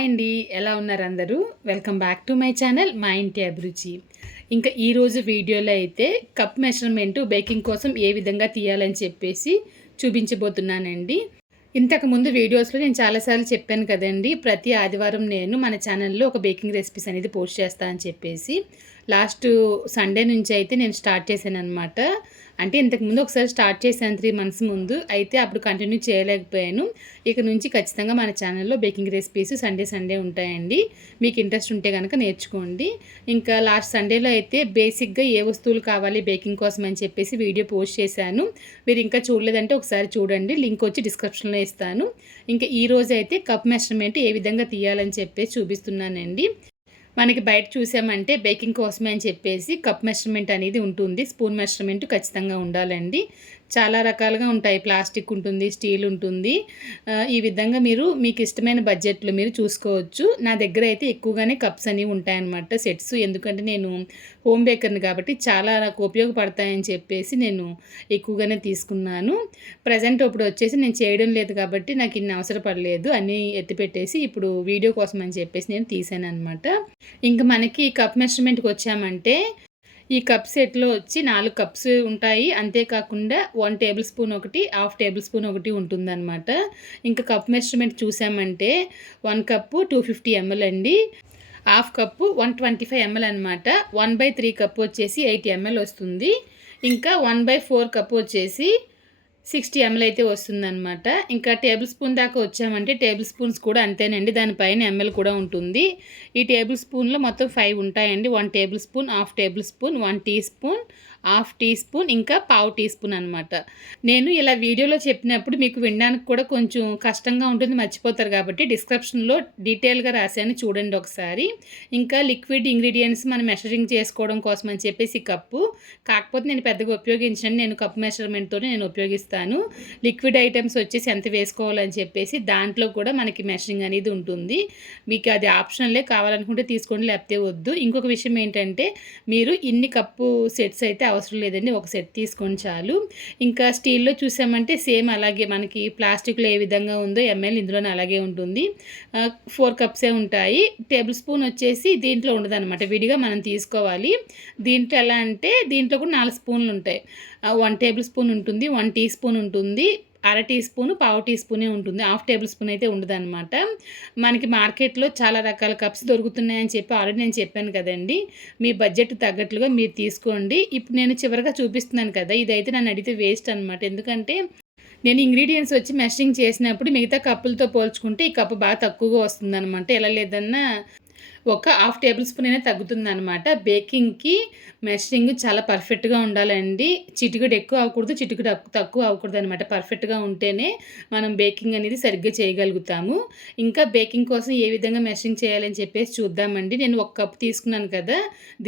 Hi అండి. ఎలా ఉన్నారు అందరూ? Welcome back to my channel మా ఇంటి అభిరుచి. ఇంకా ఈరోజు వీడియోలో అయితే కప్ మెషర్మెంట్ బేకింగ్ కోసం ఏ విధంగా తీయాలని చెప్పేసి చూపించబోతున్నానండి. ఇంతకు ముందు వీడియోస్లో నేను చాలాసార్లు చెప్పాను కదండి ప్రతి ఆదివారం నేను మన ఛానల్లో ఒక బేకింగ్ రెసిపీస్ అనేది పోస్ట్ చేస్తాను అని చెప్పేసి. లాస్ట్ సండే నుంచి అయితే నేను స్టార్ట్ చేశాను అనమాట అంటే ఇంతకుముందు ఒకసారి స్టార్ట్ చేశాను త్రీ మంత్స్ ముందు. అయితే అప్పుడు కంటిన్యూ చేయలేకపోయాను. ఇక నుంచి ఖచ్చితంగా మన ఛానల్లో బేకింగ్ రెసిపీస్ సండే సండే ఉంటాయండి. మీకు ఇంట్రెస్ట్ ఉంటే కనుక నేర్చుకోండి. ఇంకా లాస్ట్ సండేలో అయితే బేసిక్గా ఏ వస్తువులు కావాలి బేకింగ్ కోసం అని చెప్పేసి వీడియో పోస్ట్ చేశాను. మీరు ఇంకా చూడలేదంటే ఒకసారి చూడండి. లింక్ వచ్చి డిస్క్రిప్షన్లో ఇస్తాను. ఇంకా ఈరోజు అయితే కప్ మెషర్మెంట్ ఏ విధంగా తీయాలని చెప్పేసి చూపిస్తున్నానండి. మనకి బయట చూసామంటే బేకింగ్ కోసమే అని చెప్పేసి కప్ మెషర్మెంట్ అనేది ఉంటుంది. స్పూన్ మెషర్మెంట్ ఖచ్చితంగా ఉండాలండి. చాలా రకాలుగా ఉంటాయి. ప్లాస్టిక్ ఉంటుంది స్టీల్ ఉంటుంది. ఈ విధంగా మీరు మీకు ఇష్టమైన బడ్జెట్లో మీరు చూసుకోవచ్చు. నా దగ్గర అయితే ఎక్కువగానే కప్స్ అనేవి ఉంటాయన్నమాట సెట్స్. ఎందుకంటే నేను హోమ్ బేకర్ని కాబట్టి చాలా నాకు ఉపయోగపడతాయని చెప్పేసి నేను ఎక్కువగానే తీసుకున్నాను. ప్రజెంట్ ఇప్పుడు వచ్చేసి నేను చేయడం లేదు కాబట్టి నాకు ఇన్ని అవసరపడలేదు. అన్నీ ఎత్తిపెట్టేసి ఇప్పుడు వీడియో కోసం అని చెప్పేసి నేను తీసాను అనమాట ఇంకా మనకి కప్ మెషర్మెంట్కి వచ్చామంటే ఈ కప్ సెట్లో వచ్చి నాలుగు కప్స్ ఉంటాయి. అంతేకాకుండా వన్ టేబుల్ స్పూన్ ఒకటి హాఫ్ టేబుల్ స్పూన్ ఒకటి ఉంటుందన్నమాట. ఇంకా కప్ మెజర్మెంట్ చూసామంటే one cup two fifty ml అండి. Half cup one twenty five ml అనమాట వన్ బై త్రీ కప్పు వచ్చేసి ఎయిటీ ఎంఎల్ వస్తుంది. ఇంకా వన్ బై ఫోర్ కప్పు వచ్చేసి సిక్స్టీ ఎంఎల్ అయితే వస్తుందన్నమాట. ఇంకా టేబుల్ స్పూన్ దాకా వచ్చామంటే టేబుల్ స్పూన్స్ కూడా అంతేనండి. దానిపైన ఎంఎల్ కూడా ఉంటుంది. ఈ టేబుల్ స్పూన్లో మొత్తం ఫైవ్ ఉంటాయండి. One tablespoon half tablespoon one teaspoon half teaspoon ఇంకా పావు టీ స్పూన్ అనమాట నేను ఇలా వీడియోలో చెప్పినప్పుడు మీకు వినడానికి కూడా కొంచెం కష్టంగా ఉంటుంది మర్చిపోతారు కాబట్టి డిస్క్రిప్షన్లో డీటెయిల్గా రాశాను చూడండి ఒకసారి. ఇంకా లిక్విడ్ ఇంగ్రీడియంట్స్ మనం మెషరింగ్ చేసుకోవడం కోసం అని చెప్పేసి కప్పు. కాకపోతే నేను పెద్దగా ఉపయోగించండి నేను కప్పు మెషర్మెంట్తో నేను ఉపయోగిస్తాను. లిక్విడ్ ఐటమ్స్ వచ్చేసి ఎంత వేసుకోవాలని చెప్పేసి దాంట్లో కూడా మనకి మెషరింగ్ అనేది ఉంటుంది. మీకు అది ఆప్షన్లే కావాలనుకుంటే తీసుకోండి లేకపోతే వద్దు. ఇంకొక విషయం ఏంటంటే మీరు ఇన్ని కప్పు సెట్స్ అయితే అవసరం లేదండి ఒక సెట్ తీసుకొని చాలు. ఇంకా స్టీల్లో చూసామంటే సేమ్ అలాగే మనకి ప్లాస్టిక్లో ఏ విధంగా ఉందో ఎంఎల్ ఇందులోనే అలాగే ఉంటుంది. ఫోర్ కప్సే ఉంటాయి. టేబుల్ స్పూన్ వచ్చేసి దీంట్లో ఉండదు అనమాట విడిగా మనం తీసుకోవాలి. దీంట్లో ఎలా అంటే దీంట్లో కూడా నాలుగు స్పూన్లు ఉంటాయి. వన్ టేబుల్ స్పూన్ ఉంటుంది వన్ టీ స్పూన్ ఉంటుంది. అర టీ స్పూన్ పావు టీ స్పూనే ఉంటుంది. హాఫ్ టేబుల్ స్పూన్ అయితే ఉండదన్నమాట. మనకి మార్కెట్లో చాలా రకాల కప్స్ దొరుకుతున్నాయని చెప్పి ఆల్రెడీ నేను చెప్పాను కదండి. మీ బడ్జెట్ తగ్గట్లుగా మీరు తీసుకోండి. ఇప్పుడు నేను చివరిగా చూపిస్తున్నాను కదా ఇదైతే నన్ను అడిగితే వేస్ట్ అనమాట ఎందుకంటే నేను ఇంగ్రీడియంట్స్ వచ్చి మెషరింగ్ చేసినప్పుడు మిగతా కప్పులతో పోల్చుకుంటే ఈ కప్పు బాగా తక్కువగా వస్తుందన్నమాట. ఎలా లేదన్నా ఒక హాఫ్ టేబుల్ స్పూన్ అయినా తగ్గుతుంది అనమాట బేకింగ్కి మెషరింగ్ చాలా పర్ఫెక్ట్గా ఉండాలండి. చిటికడు ఎక్కువ అవ్వకూడదు చిటికడు తక్కువ అవ్వకూడదు అనమాట పర్ఫెక్ట్గా ఉంటేనే మనం బేకింగ్ అనేది సరిగ్గా చేయగలుగుతాము. ఇంకా బేకింగ్ కోసం ఏ విధంగా మెషరింగ్ చేయాలని చెప్పేసి చూద్దామండి. నేను ఒక కప్పు తీసుకున్నాను కదా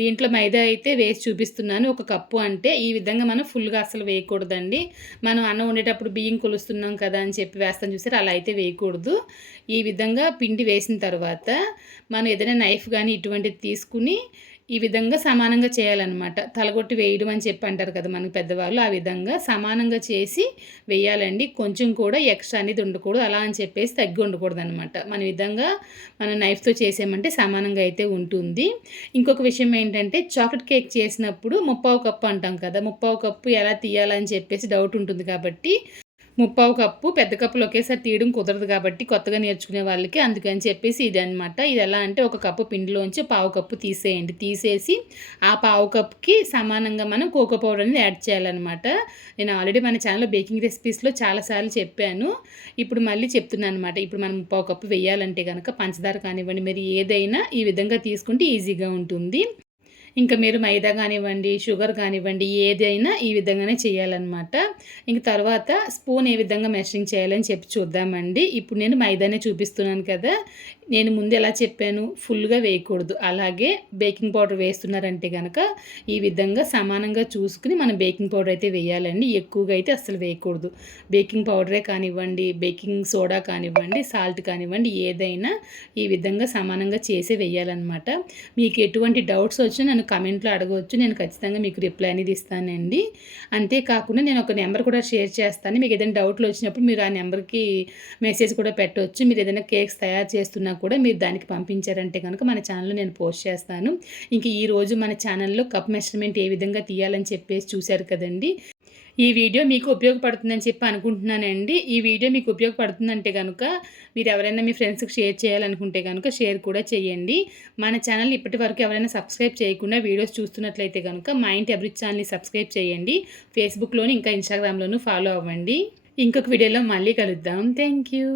దీంట్లో మైదా అయితే వేసి చూపిస్తున్నాను. ఒక కప్పు అంటే ఈ విధంగా మనం ఫుల్గా అసలు వేయకూడదండి. మనం అన్నం ఉండేటప్పుడు బియ్యం కొలుస్తున్నాం కదా అని చెప్పి వేస్తాను చూసారు అలా అయితే వేయకూడదు. ఈ విధంగా పిండి వేసిన తర్వాత మనం ఏదైనా నైఫ్ కానీ ఇటువంటిది తీసుకుని ఈ విధంగా సమానంగా చేయాలన్నమాట. తలగొట్టి వేయడం అని చెప్పి అంటారు కదా మనకి పెద్దవాళ్ళు ఆ విధంగా సమానంగా చేసి వేయాలండి. కొంచెం కూడా ఎక్స్ట్రా అనేది ఉండకూడదు. అలా అని చెప్పేసి తగ్గి ఉండకూడదు అనమాట మన విధంగా మనం నైఫ్తో చేసామంటే సమానంగా అయితే ఉంటుంది. ఇంకొక విషయం ఏంటంటే చాక్లెట్ కేక్ చేసినప్పుడు ముప్పావు కప్పు అంటాం కదా ముప్పావు కప్పు ఎలా తీయాలని చెప్పేసి డౌట్ ఉంటుంది కాబట్టి ముప్పావు కప్పు పెద్ద కప్పులు ఒకేసారి తీయడం కుదరదు కాబట్టి కొత్తగా నేర్చుకునే వాళ్ళకి అందుకని చెప్పేసి ఇది అనమాట ఇది ఎలా అంటే ఒక కప్పు పిండిలోంచి పావు కప్పు తీసేయండి. తీసేసి ఆ పావు కప్పుకి సమానంగా మనం కోకో పౌడర్ అనేది యాడ్ చేయాలన్నమాట. నేను ఆల్రెడీ మన ఛానల్లో బేకింగ్ రెసిపీస్లో చాలాసార్లు చెప్పాను. ఇప్పుడు మళ్ళీ చెప్తున్నాను అనమాట ఇప్పుడు మనం ముప్పావు కప్పు వేయాలంటే కనుక పంచదార కానివ్వండి మీరు ఏదైనా ఈ విధంగా తీసుకుంటే ఈజీగా ఉంటుంది. ఇంకా మీరు మైదా కానివ్వండి షుగర్ కానివ్వండి ఏదైనా ఈ విధంగానే చేయాలన్నమాట. ఇంక తర్వాత స్పూన్ ఏ విధంగా మెషరింగ్ చేయాలని చెప్పి చూద్దామండి. ఇప్పుడు నేను మైదానే చూపిస్తున్నాను కదా. నేను ముందు ఎలా చెప్పాను? ఫుల్గా వేయకూడదు. అలాగే బేకింగ్ పౌడర్ వేస్తున్నారంటే కనుక ఈ విధంగా సమానంగా చూసుకుని మనం బేకింగ్ పౌడర్ అయితే వేయాలండి. ఎక్కువగా అయితే అస్సలు వేయకూడదు. బేకింగ్ పౌడరే కానివ్వండి బేకింగ్ సోడా కానివ్వండి సాల్ట్ కానివ్వండి ఏదైనా ఈ విధంగా సమానంగా చేసే వేయాలన్నమాట. మీకు ఎటువంటి డౌట్స్ వచ్చినా నన్ను నన్ను కమెంట్లో అడగవచ్చు. నేను ఖచ్చితంగా మీకు రిప్లై అనేది ఇస్తానండి. అంతేకాకుండా నేను ఒక నెంబర్ కూడా షేర్ చేస్తాను. మీకు ఏదైనా డౌట్లు వచ్చినప్పుడు మీరు ఆ నెంబర్కి మెసేజ్ కూడా పెట్టవచ్చు మీరు ఏదైనా కేక్స్ తయారు చేస్తున్నా కూడా మీరు దానికి పంపించారంటే కనుక మన ఛానల్లో నేను పోస్ట్ చేస్తాను. ఇంక ఈరోజు మన ఛానల్లో కప్ మెషర్మెంట్ ఏ విధంగా తీయాలని చెప్పేసి చూశారు కదండి. ఈ వీడియో మీకు ఉపయోగపడుతుందని చెప్పి అనుకుంటున్నానండి. ఈ వీడియో మీకు ఉపయోగపడుతుందంటే కనుక మీరు ఎవరైనా మీ ఫ్రెండ్స్కి షేర్ చేయాలనుకుంటే కనుక షేర్ కూడా చేయండి. మన ఛానల్ ఇప్పటి వరకు ఎవరైనా సబ్స్క్రైబ్ చేయకుండా వీడియోస్ చూస్తున్నట్లయితే కనుక మా ఇంటి అభివృద్ధి ఛానల్ని సబ్స్క్రైబ్ చేయండి. ఫేస్బుక్లోను ఇంకా ఇన్స్టాగ్రామ్లోనూ ఫాలో అవ్వండి. ఇంకొక వీడియోలో మళ్ళీ కలుద్దాం. Thank you